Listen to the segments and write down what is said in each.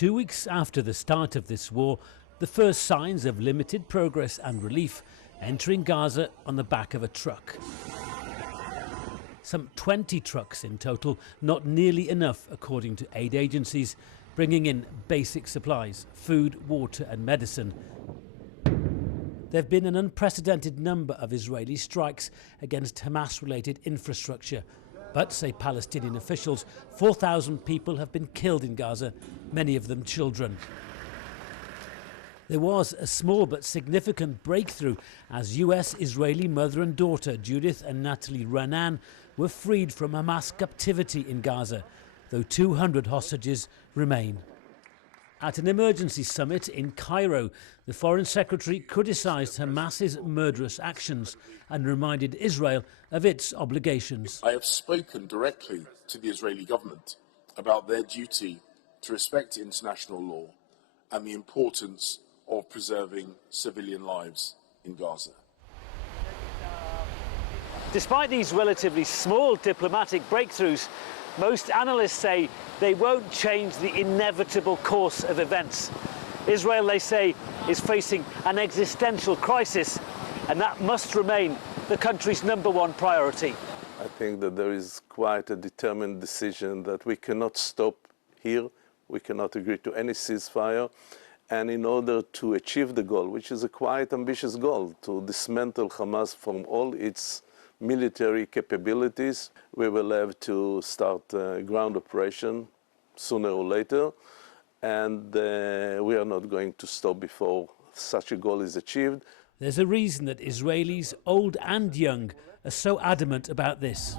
2 weeks after the start of this war, the first signs of limited progress and relief entering Gaza on the back of a truck. Some 20 trucks in total, not nearly enough according to aid agencies, bringing in basic supplies, food, water and medicine. There have been an unprecedented number of Israeli strikes against Hamas-related infrastructure. But, say Palestinian officials, 4,000 people have been killed in Gaza, many of them children. There was a small but significant breakthrough as US-Israeli mother and daughter Judith and Natalie Renan were freed from Hamas captivity in Gaza, though 200 hostages remain. At an emergency summit in Cairo, the Foreign Secretary criticised Hamas's murderous actions and reminded Israel of its obligations. I have spoken directly to the Israeli government about their duty to respect international law and the importance of preserving civilian lives in Gaza. Despite these relatively small diplomatic breakthroughs, most analysts say they won't change the inevitable course of events. Israel, they say, is facing an existential crisis, and that must remain the country's #1 priority. I think that there is quite a determined decision that we cannot stop here, we cannot agree to any ceasefire, and in order to achieve the goal, which is a quite ambitious goal, to dismantle Hamas from all its military capabilities, we will have to start a ground operation sooner or later, and we are not going to stop before such a goal is achieved. There's a reason that Israelis, old and young, are so adamant about this.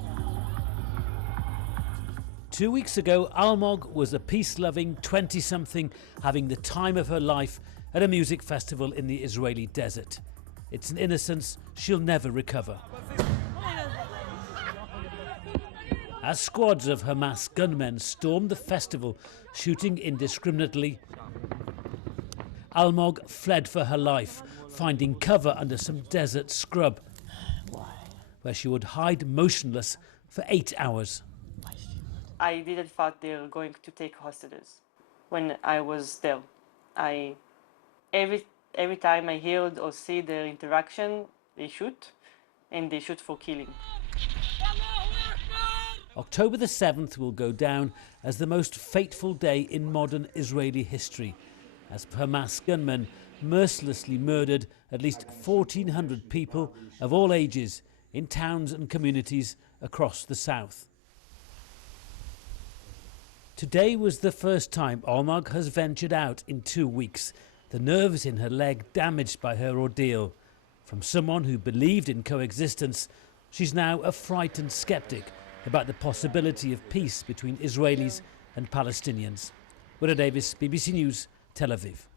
2 weeks ago, Almog was a peace-loving 20-something having the time of her life at a music festival in the Israeli desert. It's an innocence she'll never recover. As squads of Hamas gunmen stormed the festival, shooting indiscriminately, Almog fled for her life, finding cover under some desert scrub, where she would hide motionless for 8 hours. I didn't thought they were going to take hostages. When I was there, every time I heard or see their interaction, they shoot, and they shoot for killing. October the 7th will go down as the most fateful day in modern Israeli history, as Hamas gunmen mercilessly murdered at least 1,400 people of all ages in towns and communities across the south. Today was the first time Almog has ventured out in 2 weeks, the nerves in her leg damaged by her ordeal. From someone who believed in coexistence, she's now a frightened skeptic about the possibility of peace between Israelis and Palestinians. Willow Davis, BBC News, Tel Aviv.